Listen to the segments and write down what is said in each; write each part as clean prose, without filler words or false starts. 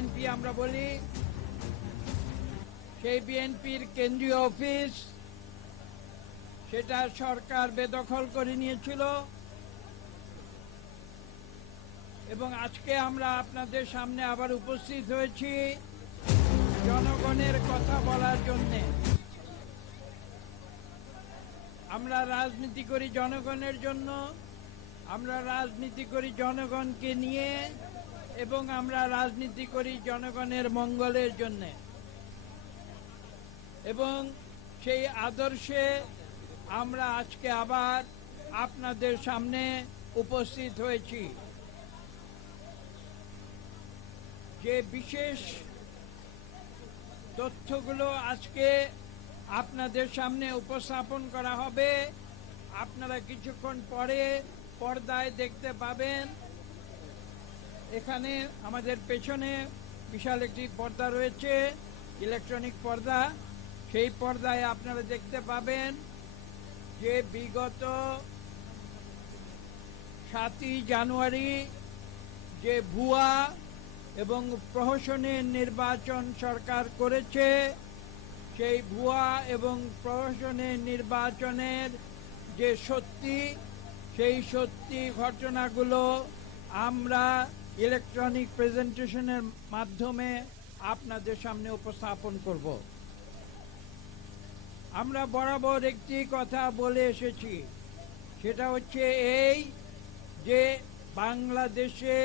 BNP আমরা বলি, সেই বিএনপির কেন্দ্রীয় অফিস সেটা সরকার বেদখল করে নিয়েছিল এবং আজকে আমরা আপনাদের সামনে আবার উপস্থিত হয়েছি জনগণের কথা বলার জন্য। আমরা রাজনীতি করি জনগণের জন্য, আমরা রাজনীতি করি জনগণকে নিয়ে এবং আমরা রাজনীতি করি জনগণের মঙ্গলের জন্য। এবং সেই আদর্শে আমরা আজকে আবার আপনাদের সামনে উপস্থিত হয়েছি। যে বিশেষ তথ্যগুলো আজকে আপনাদের সামনে উপস্থাপন করা হবে, আপনারা কিছুক্ষণ পরে পর্দায় দেখতে পাবেন। এখানে আমাদের পেছনে বিশাল একটি পর্দা রয়েছে, ইলেকট্রনিক পর্দা। সেই পর্দায় আপনারা দেখতে পাবেন যে বিগত 7ই জানুয়ারি যে ভুয়া এবং প্রহসনের নির্বাচন সরকার করেছে, সেই ভুয়া এবং প্রহসনের নির্বাচনের যে সত্যি, সেই সত্যি ঘটনাগুলো আমরা ইলেকট্রনিক প্রেজেন্টেশনের মাধ্যমে আপনাদের সামনে উপস্থাপন করব। আমরা বরাবর একটি কথা বলে এসেছি, সেটা হচ্ছে এই যে বাংলাদেশে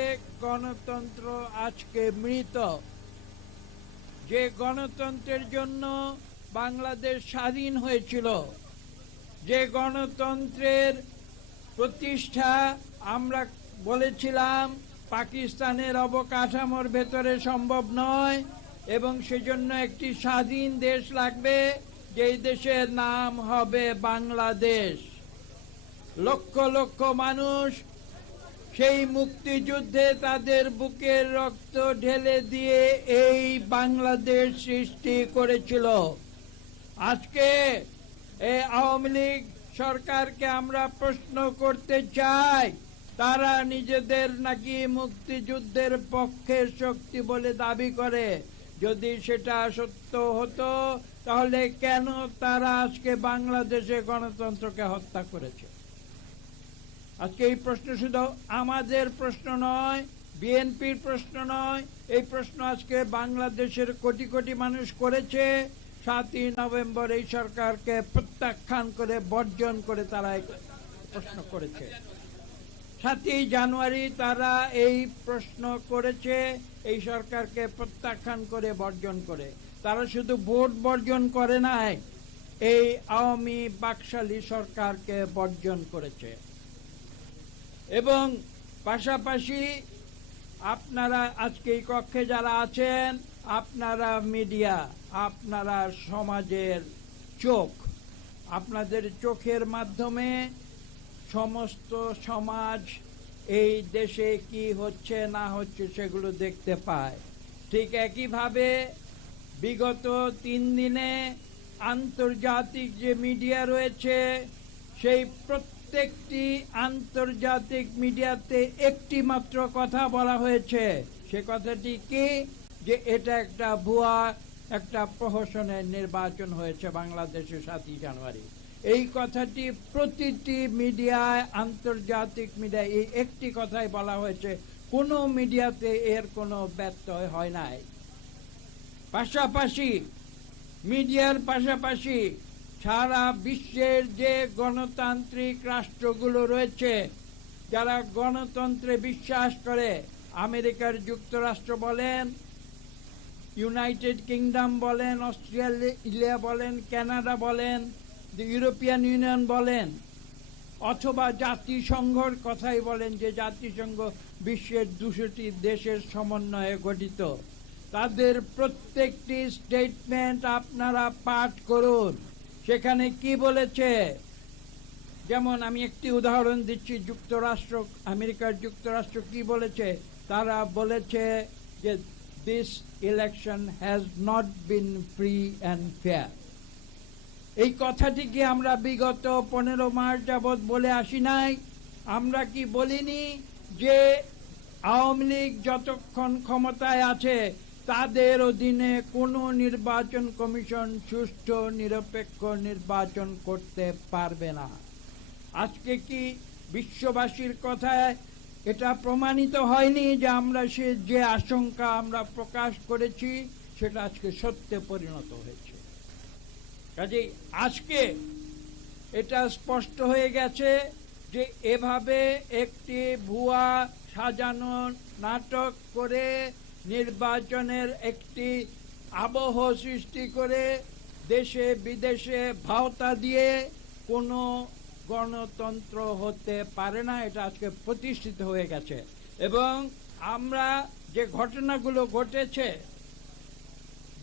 গণতন্ত্র আজকে মৃত। যে গণতন্ত্রের জন্য বাংলাদেশ স্বাধীন হয়েছিল, যে গণতন্ত্রের প্রতিষ্ঠা আমরা বলেছিলাম পাকিস্তানের অবকাঠামোর ভেতরে সম্ভব নয় এবং সেজন্য একটি স্বাধীন দেশ লাগবে, যেই দেশের নাম হবে বাংলাদেশ। লক্ষ লক্ষ মানুষ সেই মুক্তিযুদ্ধে তাদের বুকের রক্ত ঢেলে দিয়ে এই বাংলাদেশ সৃষ্টি করেছিল। আজকে এই আওয়ামী লীগ সরকারকে আমরা প্রশ্ন করতে চাই, তারা নিজেদের নাকি মুক্তিযুদ্ধের পক্ষের শক্তি বলে দাবি করে। যদি সেটা সত্য হতো তাহলে কেন তারা আজকে বাংলাদেশে গণতন্ত্রকে হত্যা করেছে? আজকে এই প্রশ্ন শুধু আমাদের প্রশ্ন নয়, বিএনপির প্রশ্ন নয়, এই প্রশ্ন আজকে বাংলাদেশের কোটি কোটি মানুষ করেছে। 7ই নভেম্বর এই সরকারকে প্রত্যাখ্যান করে বর্জন করে তারা প্রশ্ন করেছে। 7ই জানুয়ারি তারা এই প্রশ্ন করেছে, এই সরকারকে প্রত্যাখ্যান করে বর্জন করে। তারা শুধু ভোট বর্জন করে নাই, এই আওয়ামী বাকশালী সরকারকে বর্জন করেছে। এবং পাশাপাশি আপনারা আজকে এই কক্ষে যারা আছেন, আপনারা মিডিয়া, আপনারা সমাজের চোখ। আপনাদের চোখের মাধ্যমে সমস্ত সমাজ এই দেশে কি হচ্ছে না হচ্ছে সেগুলো দেখতে পায়। ঠিক একইভাবে বিগত 3 দিনে আন্তর্জাতিক যে মিডিয়া রয়েছে, সেই প্রত্যেকটি আন্তর্জাতিক মিডিয়াতে একটি মাত্র কথা বলা হয়েছে। সে কথাটি কি? যে এটা একটা ভুয়া, একটা প্রহসনের নির্বাচন হয়েছে বাংলাদেশে 7ই জানুয়ারি। এই কথাটি প্রতিটি মিডিয়ায়, আন্তর্জাতিক মিডিয়ায় এই একটি কথাই বলা হয়েছে, কোনো মিডিয়াতে এর কোনো ব্যত্যয় হয় নাই। পাশাপাশি মিডিয়ার পাশাপাশি সারা বিশ্বের যে গণতান্ত্রিক রাষ্ট্রগুলো রয়েছে, যারা গণতন্ত্রে বিশ্বাস করে, আমেরিকার যুক্তরাষ্ট্র বলেন, ইউনাইটেড কিংডম বলেন, অস্ট্রেলিয়া বলেন, কানাডা বলেন, ইউরোপিয়ান ইউনিয়ন বলেন, অথবা জাতিসংঘের কথাই বলেন, যে জাতিসংঘ বিশ্বের 200টি দেশের সমন্বয়ে গঠিত, তাদের প্রত্যেকটি স্টেটমেন্ট আপনারা পাঠ করুন। সেখানে কি বলেছে? যেমন আমি একটি উদাহরণ দিচ্ছি, যুক্তরাষ্ট্র, আমেরিকার যুক্তরাষ্ট্র কি বলেছে? তারা বলেছে যে this election has not been free and fair. এই কথাটি কি আমরা বিগত 15 মাস যাবৎ বলে আসি নাই? আমরা কি বলিনি যে আওয়ামী লীগ যতক্ষণ ক্ষমতায় আছে তাদের অধীনে কোনো নির্বাচন কমিশন সুষ্ঠু নিরপেক্ষ নির্বাচন করতে পারবে না। আজকে কি বিশ্ববাসীর কথায় এটা প্রমাণিত হয়নি যে আমরা যে আশঙ্কা আমরা প্রকাশ করেছি সেটা আজকে সত্যে পরিণত হয়েছে। কাজেই আজকে এটা স্পষ্ট হয়ে গেছে যে এভাবে একটি ভুয়া সাজানো নাটক করে নির্বাচনের একটি আবহ সৃষ্টি করে দেশে বিদেশে ভাওতা দিয়ে কোনো গণতন্ত্র হতে পারে না। এটা আজকে প্রতিষ্ঠিত হয়ে গেছে। এবং আমরা যে ঘটনাগুলো ঘটেছে,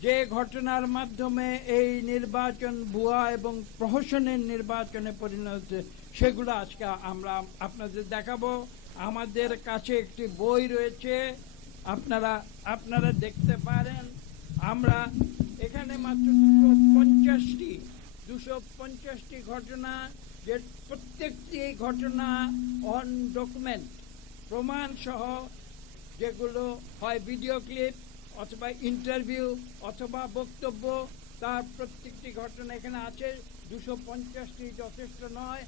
যে ঘটনার মাধ্যমে এই নির্বাচন ভুয়া এবং প্রহসনের নির্বাচনে পরিণত হচ্ছে, সেগুলো আজকে আমরা আপনাদের দেখাবো। আমাদের কাছে একটি বই রয়েছে, আপনারা দেখতে পারেন। আমরা এখানে মাত্র 250টি ঘটনা, যে প্রত্যেকটি ঘটনা অন ডকুমেন্ট প্রমাণ সহ, যেগুলো হয় ভিডিও ক্লিপ অথবা ইন্টারভিউ অথবা বক্তব্য, তার প্রত্যেকটি ঘটনা এখানে আছে। 250টি যথেষ্ট নয়,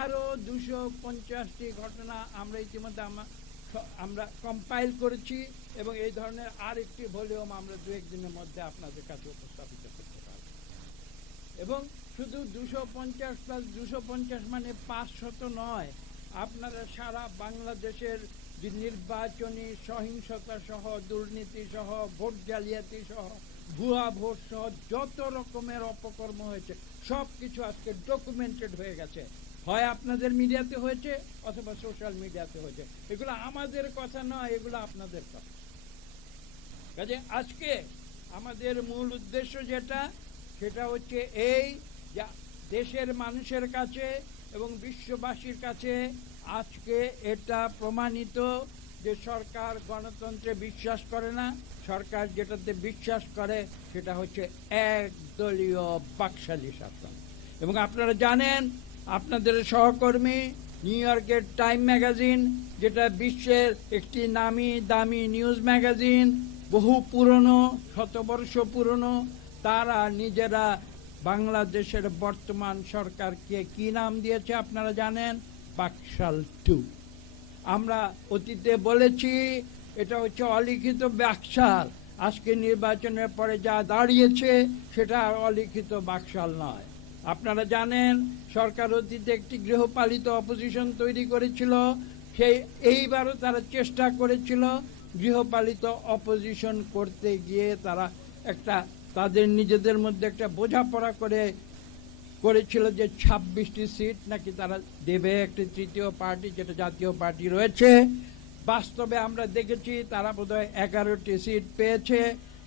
আরো 250টি ঘটনা আমরা ইতিমধ্যে আমরা কম্পাইল করেছি এবং এই ধরনের আরেকটি ভলিউম আমরা 2-1 দিনের মধ্যে আপনাদের কাছে উপস্থাপিত করতে পারব। এবং শুধু 250 প্লাস 250 মানে 500 নয়, আপনারা সারা বাংলাদেশের যে নির্বাচনী সহিংসতা সহ, দুর্নীতি সহ, ভোট জালিয়াতি সহ, ভুয়া ভোট সহ যত রকমের অপকর্ম হয়েছে সব কিছু আজকে ডকুমেন্টেড হয়ে গেছে। হয় আপনাদের মিডিয়াতে হয়েছে অথবা সোশ্যাল মিডিয়াতে হয়েছে। এগুলো আমাদের কথা নয়, এগুলো আপনাদের কথা। কাজে আজকে আমাদের মূল উদ্দেশ্য সেটা হচ্ছে এই যে দেশের মানুষের কাছে এবং বিশ্ববাসীর কাছে আজকে এটা প্রমাণিত যে সরকার গণতন্ত্রে বিশ্বাস করে না। সরকার যেটাতে বিশ্বাস করে সেটা হচ্ছে একদলীয় বাকশালী শাসন। এবং আপনারা জানেন, আপনাদের সহকর্মী নিউ ইয়র্কের টাইম ম্যাগাজিন, যেটা বিশ্বের একটি নামি দামি নিউজ ম্যাগাজিন, বহু পুরনো, শতবর্ষ পুরনো, তারা নিজেরা বাংলাদেশের বর্তমান সরকারকে কি নাম দিয়েছে আপনারা জানেন? বাকশাল 2। আমরা অতীতে বলেছি এটা হচ্ছে অলিখিত বাকশাল। আজকে নির্বাচনের পরে যা দাঁড়িয়েছে সেটা আর অলিখিত বাকশাল নয়। আপনারা জানেন সরকার অতীতে একটি গৃহপালিত অপোজিশন তৈরি করেছিল। এইবারও তারা চেষ্টা করেছিল গৃহপালিত অপোজিশন করতে গিয়ে তারা তাদের নিজেদের মধ্যে একটা বোঝাপড়া করেছিল যে 26টি সিট নাকি তারা দেবে একটি তৃতীয় পার্টি, যেটা জাতীয় পার্টি রয়েছে। বাস্তবে আমরা দেখেছি তারা বোধহয় 11টি সিট পেয়েছে।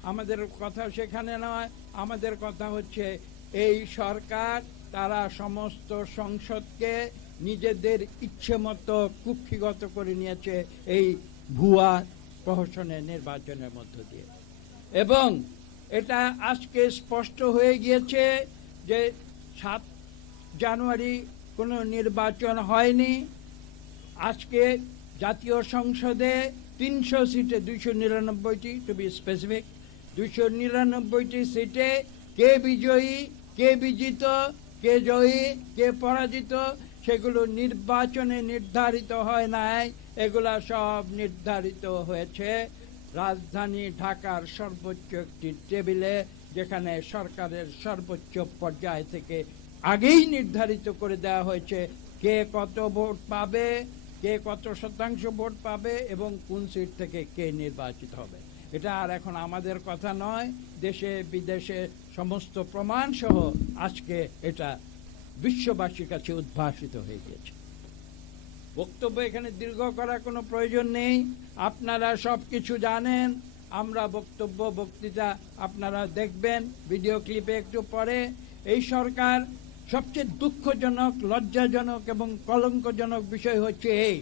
আমাদের কথা সেখানে নয়, আমাদের কথা হচ্ছে এই সরকার তারা সমস্ত সংসদকে নিজেদের ইচ্ছে মতো কুক্ষিগত করে নিয়েছে এই ভুয়া প্রহসনের নির্বাচনের মধ্য দিয়ে। এবং এটা আজকে স্পষ্ট হয়ে গিয়েছে যে 7 জানুয়ারি কোনো নির্বাচন হয়নি। আজকে জাতীয় সংসদে 300 সিটে, 299টি টু বি স্পেসিফিক, 299টি সিটে কে বিজয়ী, কে বিজিত, কে জয়ী, কে পরাজিত সেগুলো নির্বাচনে নির্ধারিত হয় নাই। এগুলা সব নির্ধারিত হয়েছে রাজধানী ঢাকার সর্বোচ্চ একটি টেবিলে, যেখানে সরকারের সর্বোচ্চ পর্যায় থেকে আগেই নির্ধারিত করে দেওয়া হয়েছে কে কত ভোট পাবে, কে কত শতাংশ ভোট পাবে এবং কোন সিট থেকে কে নির্বাচিত হবে। এটা আর এখন আমাদের কথা নয়, দেশে বিদেশে সমস্ত প্রমাণ সহ আজকে এটা বিশ্ববাসীর কাছে উদ্ভাসিত হয়ে গেছে। বক্তব্য এখানে দীর্ঘ করার কোনো প্রয়োজন নেই, আপনারা সব কিছু জানেন। আমরা বক্তৃতা আপনারা দেখবেন ভিডিও ক্লিপে একটু পরে। এই সরকার সবচেয়ে দুঃখজনক, লজ্জাজনক এবং কলঙ্কজনক বিষয় হচ্ছে এই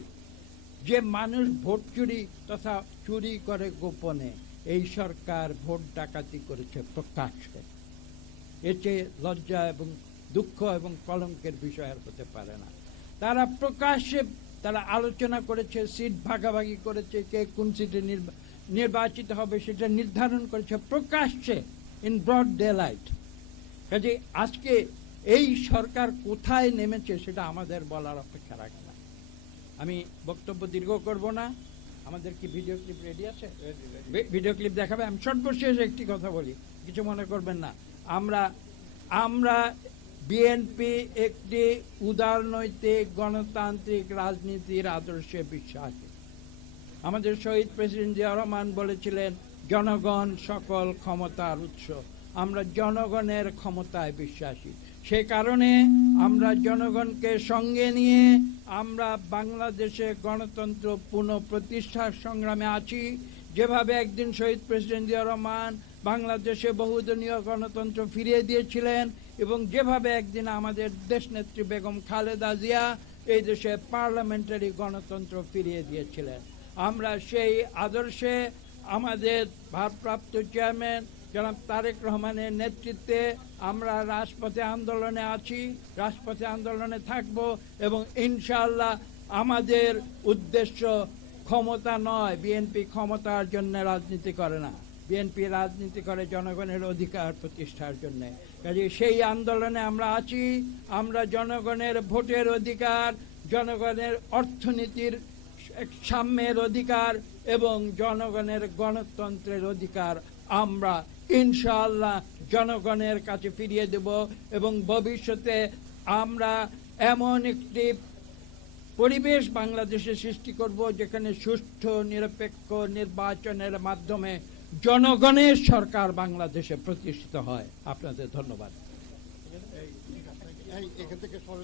যে মানুষ ভোট চুরি তথা চুরি করে গোপনে। এই সরকার ভোট ডাকাতি করেছে প্রকাশ্যে। এতে লজ্জা এবং দুঃখ এবং কলঙ্কের বিষয় আর হতে পারে না। তারা প্রকাশ্যে আলোচনা করেছে, সিট ভাগাভাগি করেছে, কে কোন সিটে নির্বাচিত হবে সেটা নির্ধারণ করেছে প্রকাশ্যে, ইন ব্রড ডে লাইট। কাজে আজকে এই সরকার কোথায় নেমেছে সেটা আমাদের বলার অপেক্ষা রাখে না। আমি বক্তব্য দীর্ঘ করব না। আমাদের কি ভিডিও ক্লিপ রেডি আছে? ভিডিও ক্লিপ দেখাবে। আমি সর্বশেষ একটি কথা বলি, কিছু মনে করবেন না। আমরা বিএনপি একটি উদারনৈতিক গণতান্ত্রিক রাজনীতির আদর্শে বিশ্বাসী। আমাদের শহীদ প্রেসিডেন্ট জিয়া রহমান বলেছিলেন, জনগণ সকল ক্ষমতার উৎস। আমরা জনগণের ক্ষমতায় বিশ্বাসী। সে কারণে আমরা জনগণকে সঙ্গে নিয়ে আমরা বাংলাদেশে গণতন্ত্র পুনঃপ্রতিষ্ঠার সংগ্রামে আছি। যেভাবে একদিন শহীদ প্রেসিডেন্ট জিয়া রহমান বাংলাদেশে বহুদলীয় গণতন্ত্র ফিরিয়ে দিয়েছিলেন, এবং যেভাবে একদিন আমাদের দেশনেত্রী বেগম খালেদা জিয়া এই দেশে পার্লামেন্টারি গণতন্ত্র ফিরিয়ে দিয়েছিলেন, আমরা সেই আদর্শে আমাদের ভারপ্রাপ্ত চেয়ারম্যান জনাব তারেক রহমানের নেতৃত্বে আমরা রাজপথে আন্দোলনে আছি, রাজপথে আন্দোলনে থাকব। এবং ইনশাআল্লাহ আমাদের উদ্দেশ্য ক্ষমতা নয়। বিএনপি ক্ষমতার জন্য রাজনীতি করে না, বিএনপি রাজনীতি করে জনগণের অধিকার প্রতিষ্ঠার জন্য। কাজে সেই আন্দোলনে আমরা আছি। আমরা জনগণের ভোটের অধিকার, জনগণের অর্থনীতির সাম্যের অধিকার এবং জনগণের গণতন্ত্রের অধিকার আমরা ইনশাআল্লাহ জনগণের কাছে ফিরিয়ে দেব। এবং ভবিষ্যতে আমরা এমন একটি পরিবেশ বাংলাদেশে সৃষ্টি করব যেখানে সুষ্ঠু নিরপেক্ষ নির্বাচনের মাধ্যমে জনগণের সরকার বাংলাদেশে প্রতিষ্ঠিত হয়। আপনাদের ধন্যবাদ। এখান থেকে সরে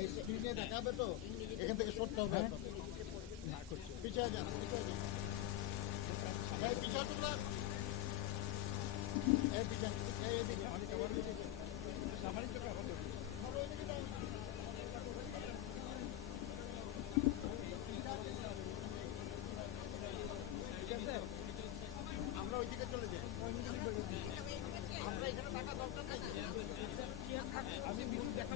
এই স্ক্রিনে দেখাবে তো, এখান থেকে সরতে হবে। পিছিয়ে যান, পিছিয়ে তোমরা আমরা ওইদিকে চলে যাই। আমরা এখানে টাকা দরকার নাই। আমি দেখা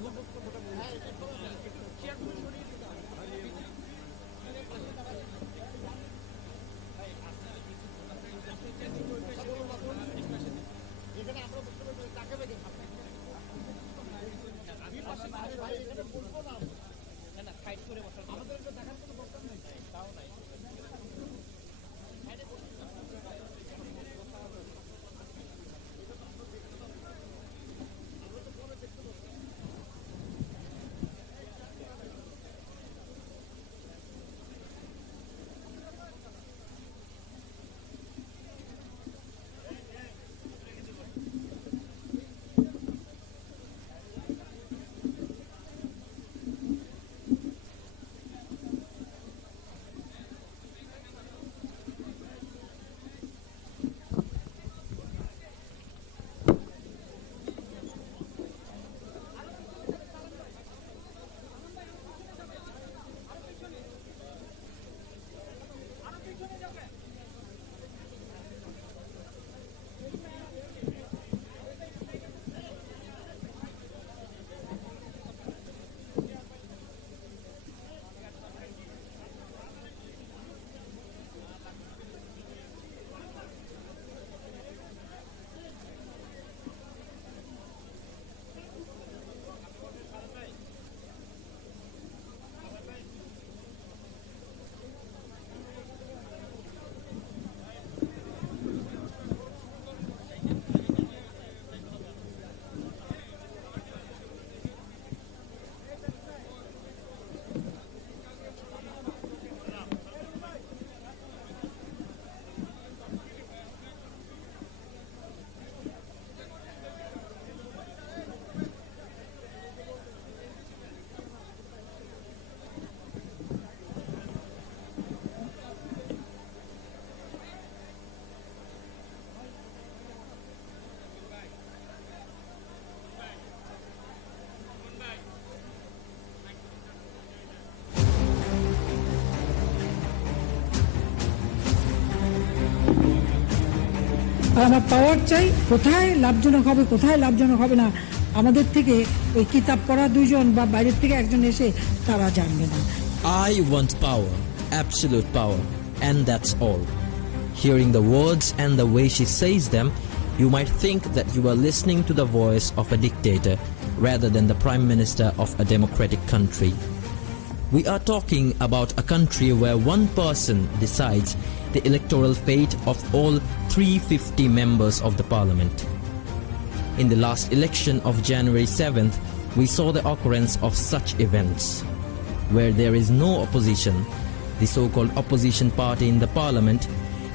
এখানে আমরা বুঝতে পারছি টাকা বেগে আমাদের দেখার কোনো দরকার নেই, তাও নাই। আর আমার পাওয়ার চাই, কোথায় লাভজনক হবে কোথায় লাভজনক হবে না আমাদের থেকে ওই কিতাব পড়া দুইজন বা বাইরের থেকে একজন এসে তারা জানবে না। I want power, absolute power, and that's all. Hearing the words and the way she says them, you might think that you are listening to the voice of a dictator rather than the Prime Minister of a democratic country. We are talking about a country where one person decides the electoral fate of all 350 members of the parliament. In the last election of January 7th, we saw the occurrence of such events. Where there is no opposition, the so-called opposition party in the parliament,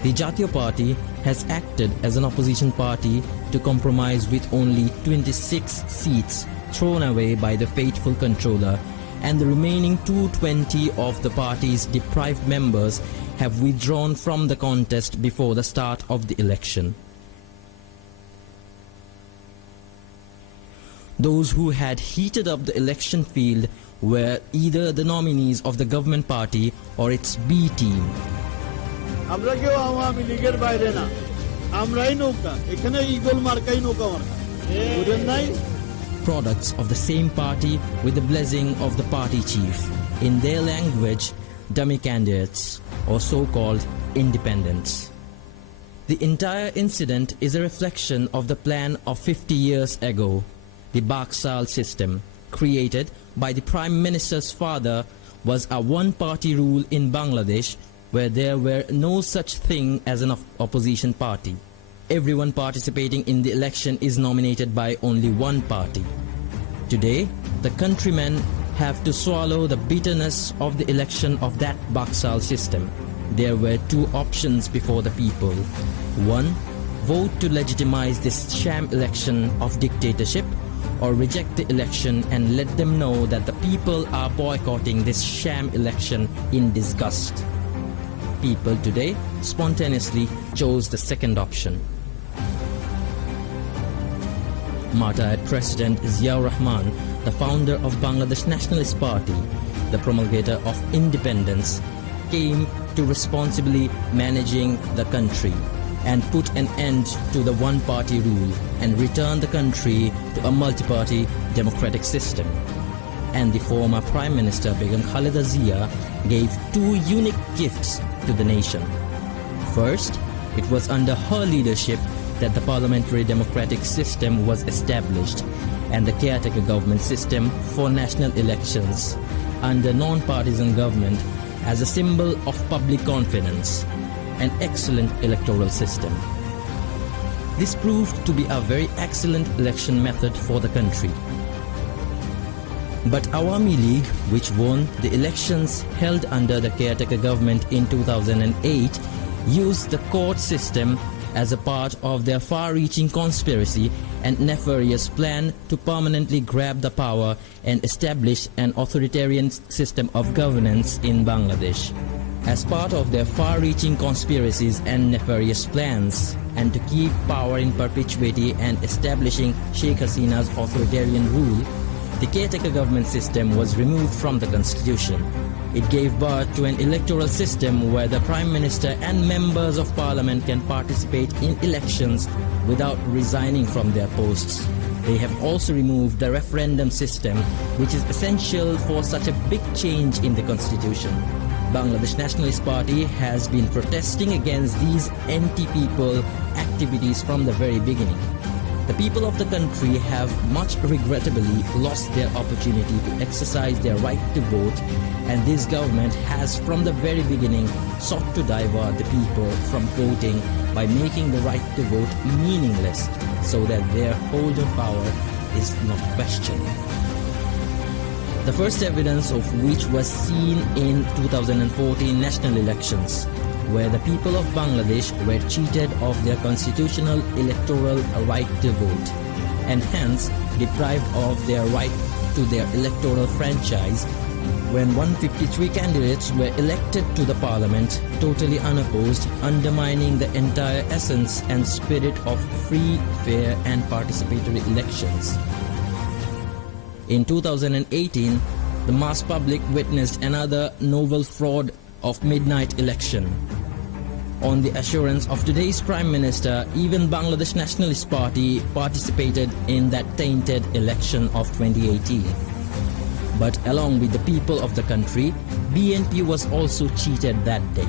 the Jatiya Party has acted as an opposition party to compromise with only 26 seats thrown away by the faithful controller, and the remaining 220 of the party's deprived members have withdrawn from the contest before the start of the election. Those who had heated up the election field were either the nominees of the government party or its B team. আমরা কেউ আওয়ামী লীগের বাইরে না, আমরাই নৌকা, এখানে eagle মার্কাই নৌকা মার্কা, বুঝেন নাই? Products of the same party with the blessing of the party chief, in their language, dummy candidates, or so-called independents. The entire incident is a reflection of the plan of 50 years ago, the Farcical system, created by the Prime Minister's father, was a one-party rule in Bangladesh where there were no such thing as an opposition party. Everyone participating in the election is nominated by only one party. Today, the countrymen have to swallow the bitterness of the election of that Farcical system. There were two options before the people. One, vote to legitimize this sham election of dictatorship, or reject the election and let them know that the people are boycotting this sham election in disgust. People today spontaneously chose the second option. Martyred President Ziaur Rahman, the founder of Bangladesh Nationalist Party, the promulgator of independence, came to responsibly managing the country and put an end to the one-party rule and return the country to a multi-party democratic system. And the former Prime Minister Begum Khaleda Zia gave two unique gifts to the nation. First, it was under her leadership that the parliamentary democratic system was established and the caretaker government system for national elections under non-partisan government as a symbol of public confidence, an excellent electoral system. This proved to be a very excellent election method for the country. But Awami League, which won the elections held under the caretaker government in 2008, used the court system as a part of their far-reaching conspiracy and nefarious plan to permanently grab the power and establish an authoritarian system of governance in Bangladesh. As part of their far-reaching conspiracies and nefarious plans, and to keep power in perpetuity and establishing Sheikh Hasina's authoritarian rule, the caretaker government system was removed from the constitution. It gave birth to an electoral system where the Prime Minister and members of Parliament can participate in elections without resigning from their posts. They have also removed the referendum system, which is essential for such a big change in the constitution. Bangladesh Nationalist Party has been protesting against these anti-people activities from the very beginning. The people of the country have much regrettably lost their opportunity to exercise their right to vote, and this government has from the very beginning sought to divert the people from voting by making the right to vote meaningless so that their hold on power is not questioned. The first evidence of which was seen in 2014 national elections, where the people of Bangladesh were cheated of their constitutional electoral right to vote, and hence deprived of their right to their electoral franchise, when 153 candidates were elected to the parliament totally unopposed, undermining the entire essence and spirit of free, fair and participatory elections. In 2018, the mass public witnessed another novel fraud of midnight election. On the assurance of today's Prime Minister, even Bangladesh Nationalist Party participated in that tainted election of 2018. But along with the people of the country, BNP was also cheated that day.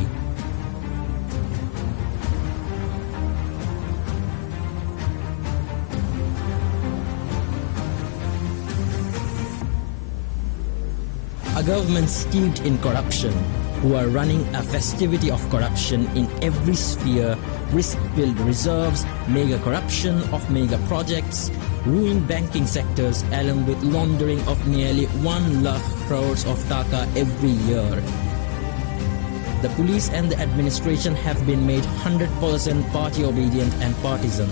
government steeped in corruption, who are running a festivity of corruption in every sphere, risk-filled reserves, mega corruption of mega projects, ruined banking sectors, along with laundering of nearly 1 lakh crores of taka every year. The police and the administration have been made 100% party obedient and partisan.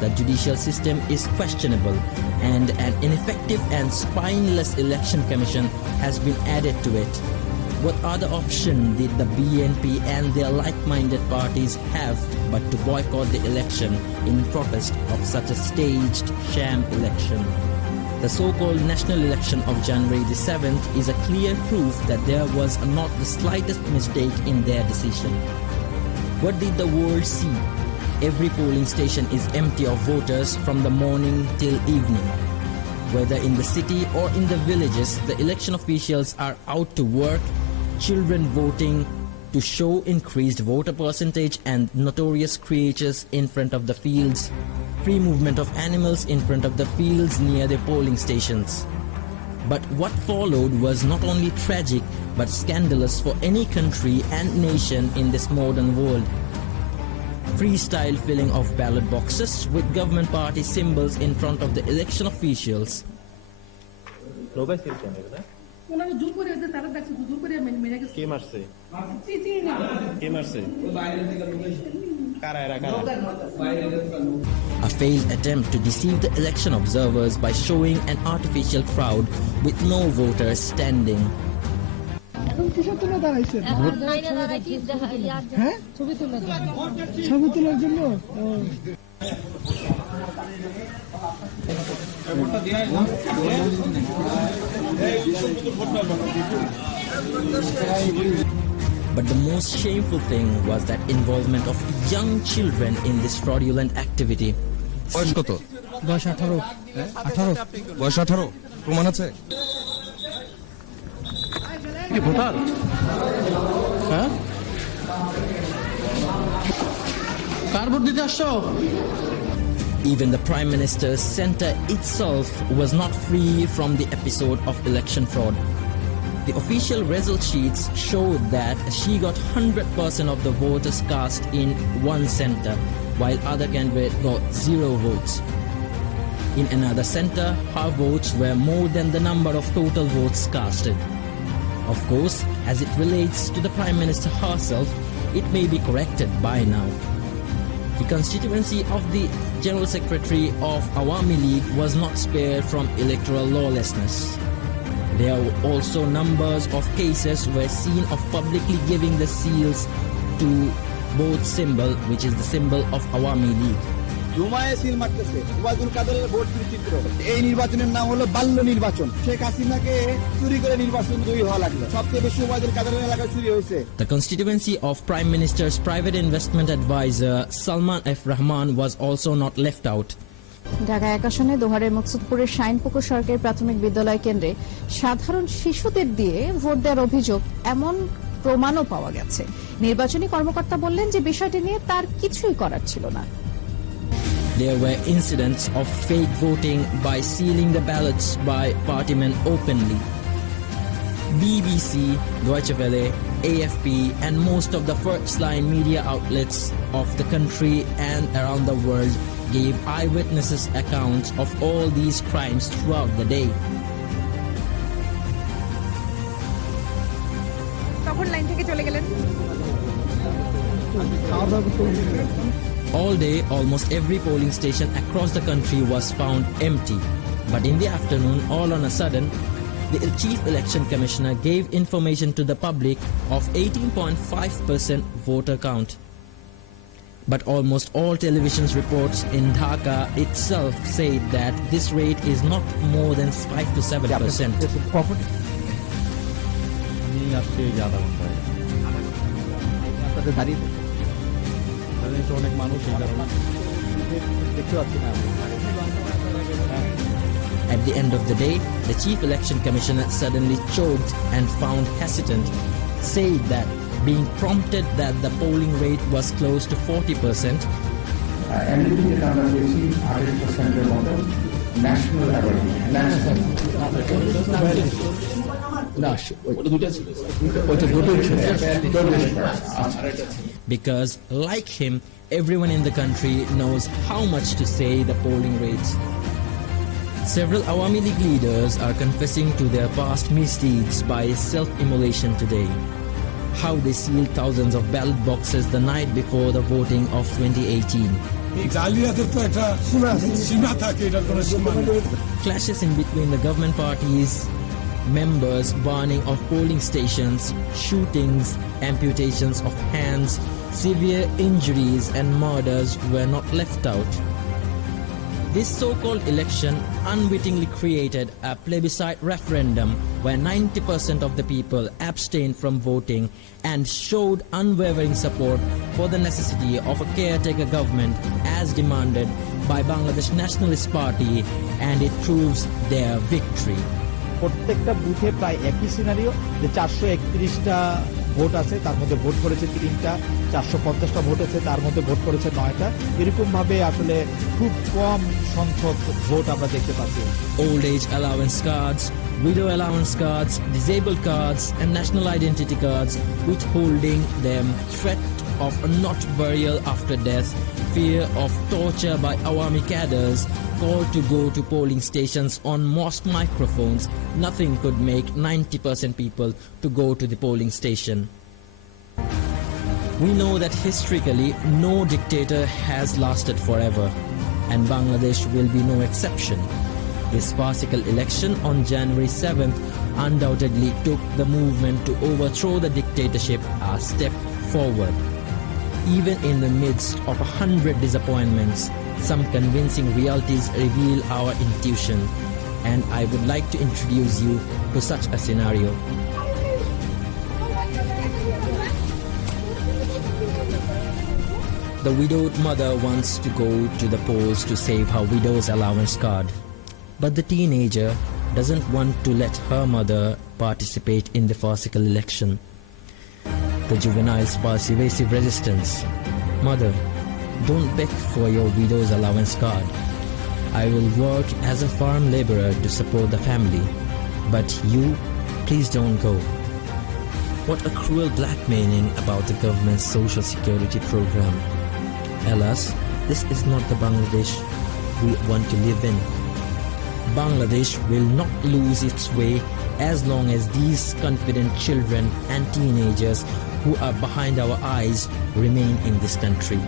The judicial system is questionable, and an ineffective and spineless election commission has been added to it. What other option did the BNP and their like-minded parties have but to boycott the election in protest of such a staged sham election? The so-called national election of January the 7th is a clear proof that there was not the slightest mistake in their decision. What did the world see? Every polling station is empty of voters from the morning till evening. Whether in the city or in the villages, the election officials are out to work, children voting to show increased voter percentage and notorious creatures in front of the fields, free movement of animals in front of the fields near the polling stations. But what followed was not only tragic but scandalous for any country and nation in this modern world. Freestyle filling of ballot boxes with government party symbols in front of the election officials. A failed attempt to deceive the election observers by showing an artificial crowd with no voters standing. But the most shameful thing was that involvement of young children in this fraudulent activity. বয়স কত? বয়স 18। 18 বয়স 18 প্রমাণ আছে? কি voter? হ্যাঁ? কার vote দিতে আসছো? Even the Prime Minister's center itself was not free from the episode of election fraud. The official result sheets showed that she got 100% of the voters cast in one center, while other candidates got 0 votes. In another center, her votes were more than the number of total votes casted. Of course, as it relates to the Prime Minister herself, it may be corrected by now. The constituency of the General Secretary of Awami League was not spared from electoral lawlessness. There were also numbers of cases were seen of publicly giving the seals to both symbol, which is the symbol of Awami League. জুমায়ে seal মারতেছে ওয়াজুল কাদেরের vote বিচিত্র। এই নির্বাচনের নাম হলো বাল্য নির্বাচন। শেখ হাসিনাকে চুরি করে নির্বাচন তৈরি হওয়া লাগলো। সবচেয়ে বেশি ওয়াজুল কাদেরের এলাকায় চুরি হয়েছে। The constituency of Prime Minister's private investment advisor Salman F. Rahman was also not left out. Dhaka 1 আসনে দোহারের মকসুদপুরের শাইনপুকুর সরকারি প্রাথমিক বিদ্যালয় কেন্দ্রে সাধারণ শিশুদের দিয়ে ভোট দেওয়ার অভিযোগ এমন প্রমাণও পাওয়া গেছে। নির্বাচনী কর্মকর্তা বললেন যে বিষয়টি নিয়ে তার কিছুই করার ছিল না। There were incidents of fake voting by sealing the ballots by party men openly. BBC, Deutsche Welle, AFP and most of the first-line media outlets of the country and around the world gave eyewitnesses accounts of all these crimes throughout the day. All day, almost every polling station across the country was found empty. But in the afternoon, all on a sudden, the Chief Election Commissioner gave information to the public of 18.5% voter count. But almost all television reports in Dhaka itself say that this rate is not more than 5 to 7%. At the end of the day, the Chief Election Commissioner suddenly choked and found hesitant, said that being prompted that the polling rate was close to 40%, national Because, like him, everyone in the country knows how much to say the polling rates. Several Awami League leaders are confessing to their past misdeeds by self-immolation today. How they sealed thousands of ballot boxes the night before the voting of 2018. Clashes in between the government parties, members, burning of polling stations, shootings, amputations of hands, severe injuries and murders were not left out. This so-called election unwittingly created a plebiscite referendum where 90% of the people abstained from voting and showed unwavering support for the necessity of a caretaker government as demanded by Bangladesh Nationalist Party, and it proves their victory. প্রত্যেকটা বুথে প্রায় একই scenario যে 431টা vote আছে, তার মধ্যে vote করেছে 3টা, 450টা ভোট আছে, তার মধ্যে ভোট করেছে 9টা। এরকম ভাবে আসলে খুব কম সংখ্যক ভোট আমরা দেখতে পাচ্ছি। Old age allowance cards, widow allowance cards, disabled cards and national identity cards, withholding them, threat of not burial after death, fear of torture by Awami cadres, call to go to polling stations on mosque microphones. Nothing could make 90% people to go to the polling station. We know that historically no dictator has lasted forever, and Bangladesh will be no exception. This farcical election on January 7th undoubtedly took the movement to overthrow the dictatorship a step forward. Even in the midst of 100 disappointments, some convincing realities reveal our intuition, and I would like to introduce you to such a scenario. The widowed mother wants to go to the polls to save her widow's allowance card, but the teenager doesn't want to let her mother participate in the farcical election. The juvenile sparks evasive resistance. Mother, don't beg for your widow's allowance card. I will work as a farm laborer to support the family, but you, please don't go. What a cruel blackmailing about the government's social security program. Alas, this is not the Bangladesh we want to live in. Bangladesh will not lose its way as long as these confident children and teenagers who are behind our eyes remain in this country.